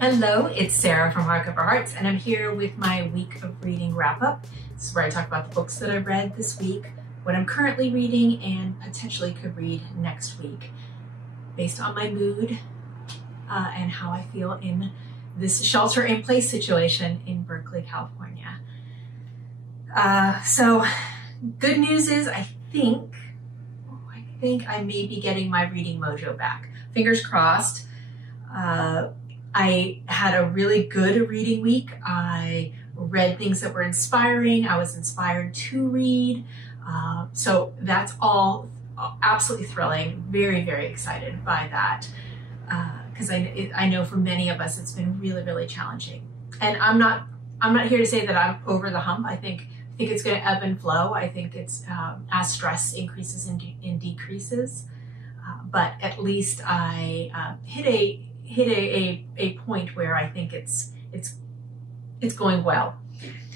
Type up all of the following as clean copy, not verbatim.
Hello, it's Sarah from Hardcover Hearts, and I'm here with my week of reading wrap-up. This is where I talk about the books that I read this week, what I'm currently reading, and potentially could read next week, based on my mood and how I feel in this shelter-in-place situation in Berkeley, California. So, good news is I think I may be getting my reading mojo back. Fingers crossed. I had a really good reading week. I read things that were inspiring. I was inspired to read. So that's all absolutely thrilling. Very, very excited by that. Because I know for many of us, it's been really, really challenging. And I'm not here to say that I'm over the hump. I think it's going to ebb and flow. I think it's as stress increases and decreases. But at least I hit a point where I think it's going well.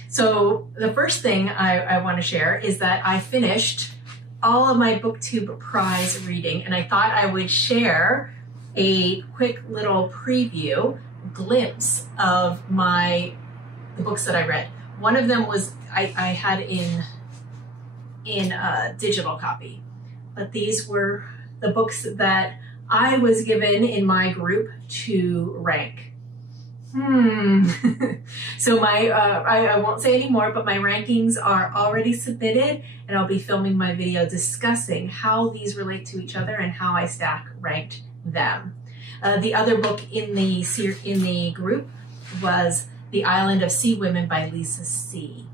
So the first thing I want to share is that I finished all of my BookTube Prize reading, and I thought I would share a quick little preview glimpse of the books that I read. One of them was I had in a digital copy, but these were the books that I was given in my group to rank. So I won't say any more, but my rankings are already submitted, and I'll be filming my video discussing how these relate to each other and how I stack ranked them. The other book in the group was The Island of Sea Women by Lisa C.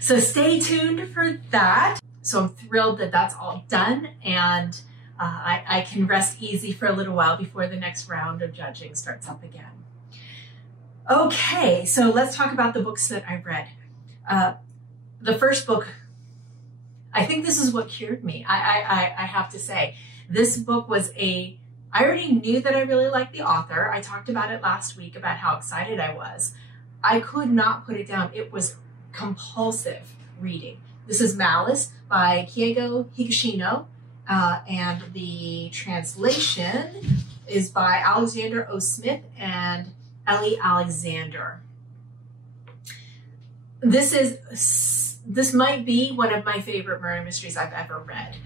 So stay tuned for that. So I'm thrilled that that's all done, and I can rest easy for a little while before the next round of judging starts up again. Okay, so let's talk about the books that I read. The first book, I think this is what cured me. I have to say, this book was I already knew that I really liked the author. I talked about it last week about how excited I was. I could not put it down. It was compulsive reading. This is Malice by Kiego, Higashino. And the translation is by Alexander O. Smith and Elye Alexander. This might be one of my favorite murder mysteries I've ever read.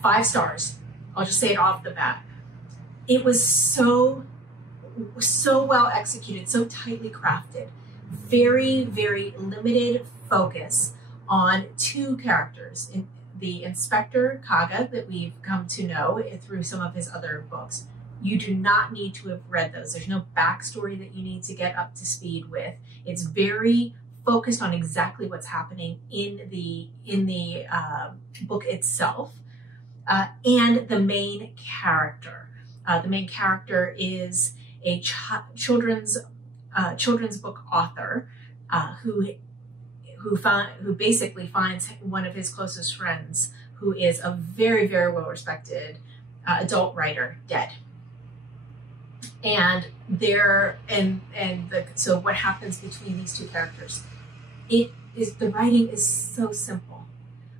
5 stars. I'll just say it off the bat. It was so well executed, so tightly crafted. Very, very limited focus on 2 characters. The Inspector Kaga that we've come to know through some of his other books. You do not need to have read those. There's no backstory that you need to get up to speed with. It's very focused on exactly what's happening in the book itself, and the main character. The main character is a children's book author who basically finds one of his closest friends, who is a very, very well-respected adult writer, dead. And so what happens between these 2 characters? The writing is so simple,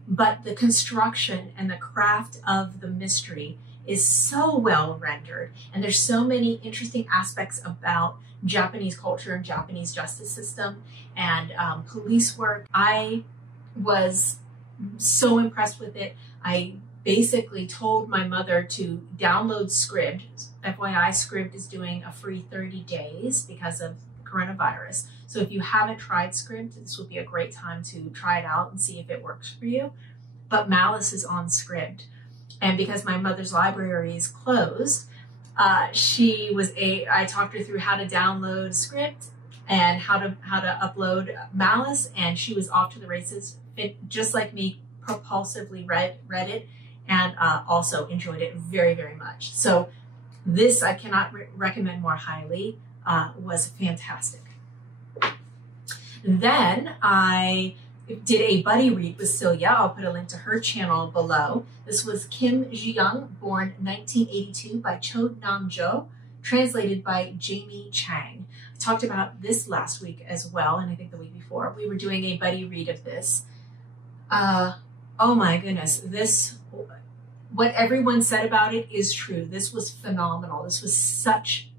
but the construction and the craft of the mystery is so well rendered, and there's so many interesting aspects about Japanese culture and Japanese justice system and police work. I was so impressed with it. I basically told my mother to download Scribd. FYI, Scribd is doing a free 30 days because of coronavirus. So if you haven't tried Scribd, this would be a great time to try it out and see if it works for you. But Malice is on Scribd. And because my mother's library is closed, I talked her through how to download Scribd and how to upload Malice, and she was off to the races. It, just like me, propulsively read it, and also enjoyed it very, very much. So this I cannot recommend more highly. Was fantastic. Then I did a buddy read with Celia. I'll put a link to her channel below. This was Kim Jiyoung, born 1982, by Nam-Joo, translated by Jamie Chang. I talked about this last week as well, and I think the week before. We were doing a buddy read of this. Oh my goodness, what everyone said about it is true. This was phenomenal. This was such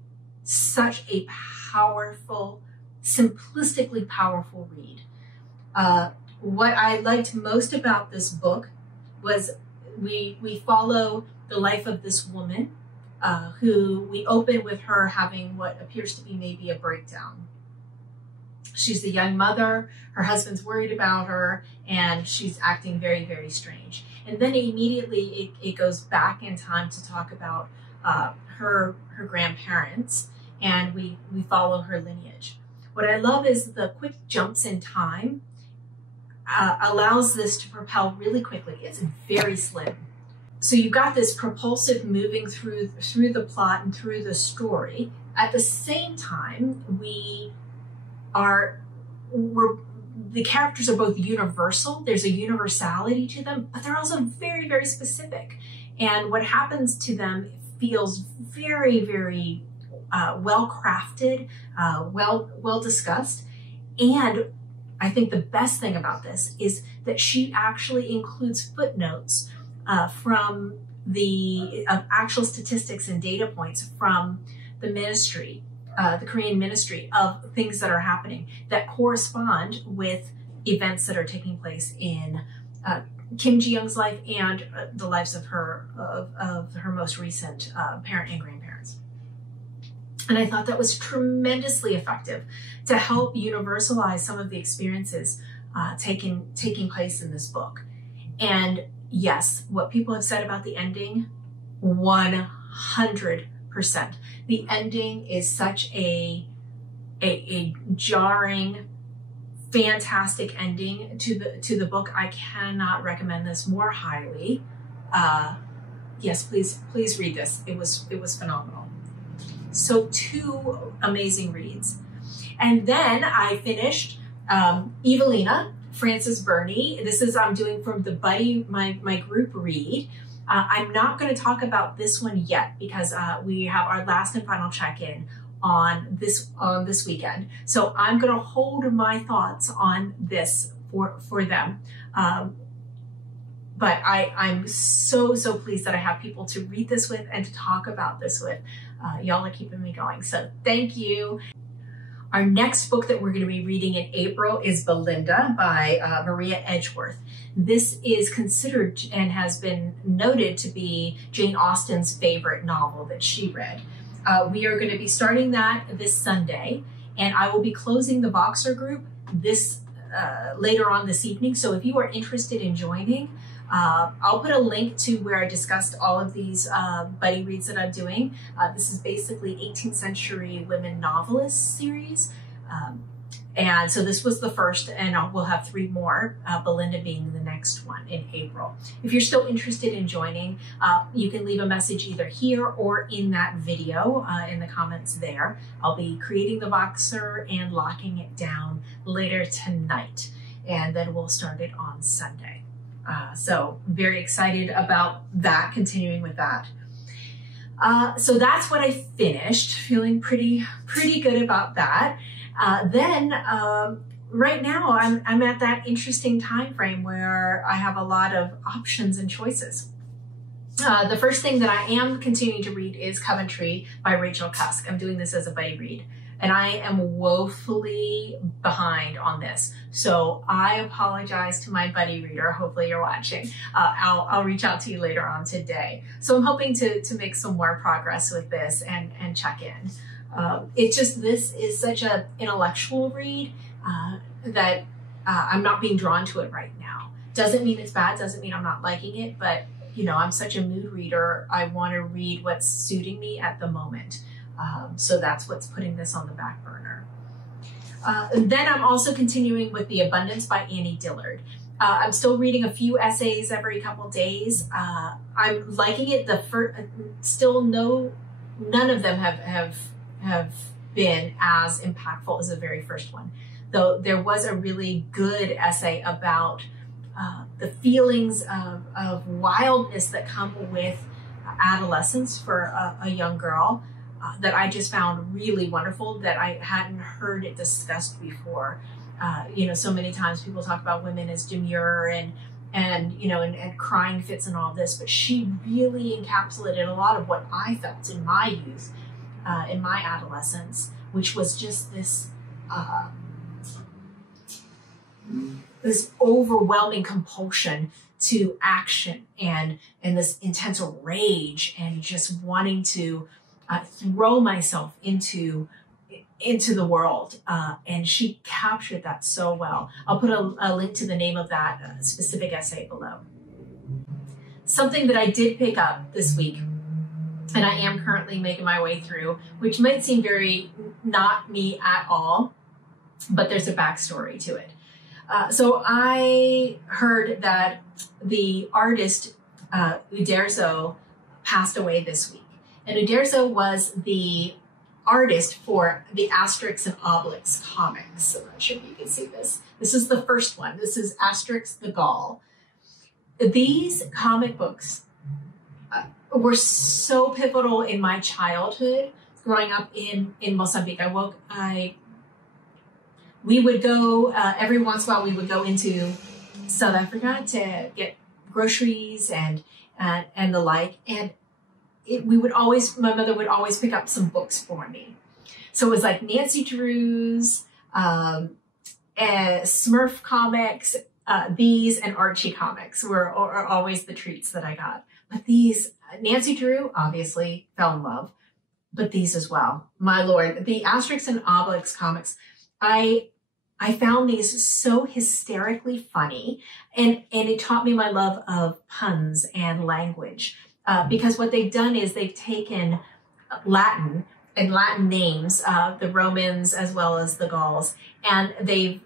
such a powerful, simplistically powerful read. What I liked most about this book was we follow the life of this woman who we open with her having what appears to be maybe a breakdown. She's a young mother, her husband's worried about her, and she's acting very, very strange. And then immediately it goes back in time to talk about her grandparents, and we follow her lineage. What I love is the quick jumps in time allows this to propel really quickly. It's very slim. So you've got this propulsive moving through the plot and through the story. At the same time, the characters are both universal. There's a universality to them, but they're also very, very specific. And what happens to them feels very, very well crafted, well discussed. And I think the best thing about this is that she actually includes footnotes from the actual statistics and data points from the ministry, the Korean ministry, of things that are happening that correspond with events that are taking place in Kim Jiyoung's life and the lives of her most recent parent and grandparents. And I thought that was tremendously effective to help universalize some of the experiences taking place in this book. And yes, what people have said about the ending, 100%. The ending is such a jarring, fantastic ending to the book. I cannot recommend this more highly. Yes, please read this. It was phenomenal. So 2 amazing reads. And then I finished Evelina, Frances Burney. This is I'm doing from the Buddy, my group read. I'm not going to talk about this one yet because we have our last and final check-in on this weekend. So I'm going to hold my thoughts on this for them. But I'm so pleased that I have people to read this with and to talk about this with. Y'all are keeping me going. So thank you. Our next book that we're going to be reading in April is Belinda by Maria Edgeworth. This is considered and has been noted to be Jane Austen's favorite novel that she read. We are going to be starting that this Sunday, and I will be closing the Boxer group later on this evening. So if you are interested in joining, I'll put a link to where I discussed all of these buddy reads that I'm doing. This is basically 18th century women novelists series. And so this was the first, and we'll have 3 more, Belinda being the next one in April. If you're still interested in joining, you can leave a message either here or in that video in the comments there. I'll be creating the Boxer and locking it down later tonight, and then we'll start it on Sunday. So very excited about that, continuing with that. So that's what I finished, feeling pretty good about that. Then right now I'm at that interesting time frame where I have a lot of options and choices. The first thing that I am continuing to read is Coventry by Rachel Cusk. I'm doing this as a buddy read, and I am woefully behind on this. So I apologize to my buddy reader. Hopefully you're watching. I'll reach out to you later on today. So I'm hoping to make some more progress with this and check in. It's just, this is such an intellectual read that I'm not being drawn to it right now. Doesn't mean it's bad, doesn't mean I'm not liking it, but you know, I'm such a mood reader. I want to read what's suiting me at the moment. So that's what's putting this on the back burner. And then I'm also continuing with The Abundance by Annie Dillard. I'm still reading a few essays every couple days. I'm liking it. None of them have been as impactful as the very first one. Though there was a really good essay about the feelings of wildness that come with adolescence for a young girl that I just found really wonderful, that I hadn't heard it discussed before. You know, so many times people talk about women as demure and you know, and crying fits and all this, but she really encapsulated a lot of what I felt in my youth. in my adolescence, which was just this this overwhelming compulsion to action and this intense rage and just wanting to throw myself into the world. And she captured that so well. I'll put a link to the name of that specific essay below. Something that I did pick up this week, and I am currently making my way through, which might seem very not me at all, but there's a backstory to it. So I heard that the artist Uderzo passed away this week. And Uderzo was the artist for the Asterix and Obelix comics. I'm not sure if you can see this. This is the first one. This is Asterix The Gaul. These comic books were so pivotal in my childhood growing up in Mozambique. We would go, every once in a while, we would go into South Africa to get groceries and the like. And my mother would always pick up some books for me. So it was like Nancy Drew's, Smurf comics, these and Archie comics were always the treats that I got. But these, Nancy Drew obviously fell in love, but these as well. My Lord, the Asterix and Obelix comics, I found these so hysterically funny, and it taught me my love of puns and language, because what they've done is they've taken Latin and Latin names, the Romans as well as the Gauls, and they've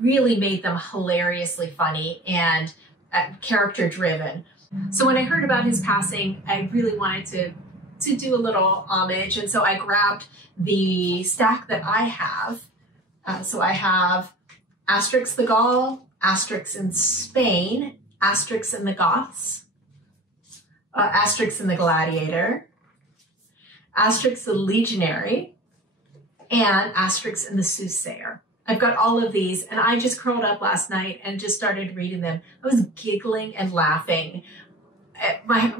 really made them hilariously funny and character driven. So when I heard about his passing, I really wanted to do a little homage, and so I grabbed the stack that I have. So I have Asterix the Gaul, Asterix in Spain, Asterix and the Goths, Asterix and the Gladiator, Asterix the Legionary, and Asterix and the Soothsayer. I've got all of these, and I just curled up last night and just started reading them. I was giggling and laughing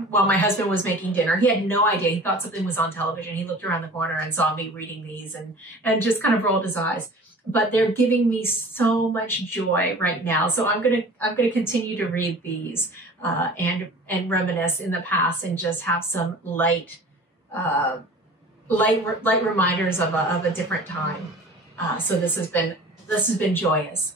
while my husband was making dinner. He had no idea. He thought something was on television. He looked around the corner and saw me reading these and just kind of rolled his eyes. But they're giving me so much joy right now. So I'm gonna continue to read these and reminisce in the past and just have some light reminders of a different time. So this has been joyous.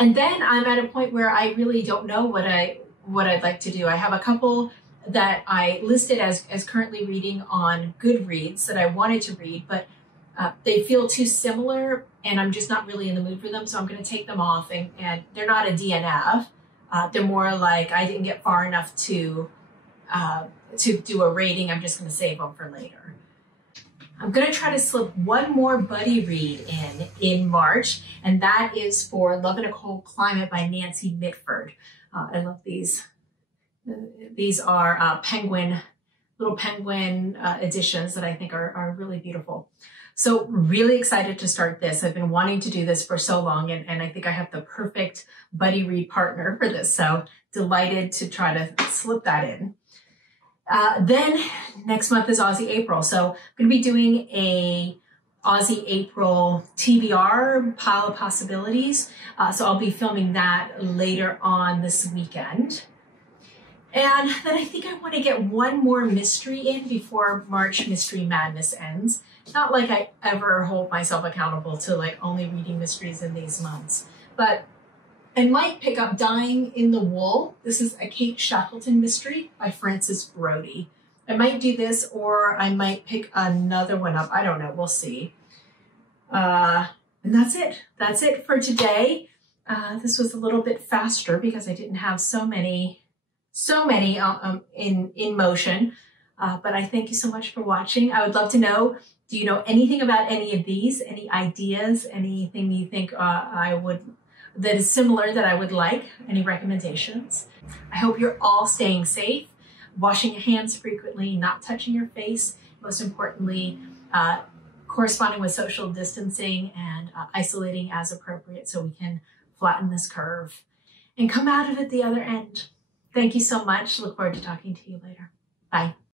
And then I'm at a point where I really don't know what I'd like to do. I have a couple that I listed as currently reading on Goodreads that I wanted to read, but they feel too similar and I'm just not really in the mood for them. So I'm going to take them off, and they're not a DNF. They're more like I didn't get far enough to do a rating. I'm just going to save them for later. I'm going to try to slip one more buddy read in March, and that is for Love in a Cold Climate by Nancy Mitford. I love these. These are little penguin editions that I think are really beautiful. So really excited to start this. I've been wanting to do this for so long, and I think I have the perfect buddy read partner for this. So delighted to try to slip that in. Then next month is Aussie April. So I'm going to be doing a Aussie April TBR, Pile of Possibilities. So I'll be filming that later on this weekend. And then I think I want to get one more mystery in before March Mystery Madness ends. Not like I ever hold myself accountable to like only reading mysteries in these months, but I might pick up Dying in the Wool. This is a Kate Shackleton mystery by Frances Brody. I might do this, or I might pick another one up. I don't know. We'll see. And that's it. That's it for today. This was a little bit faster because I didn't have so many in motion. But I thank you so much for watching. I would love to know, do you know anything about any of these? Any ideas? Anything you think that is similar that I would like? Any recommendations? I hope you're all staying safe, washing your hands frequently, not touching your face, most importantly, corresponding with social distancing and isolating as appropriate so we can flatten this curve and come out of it the other end. Thank you so much. Look forward to talking to you later. Bye.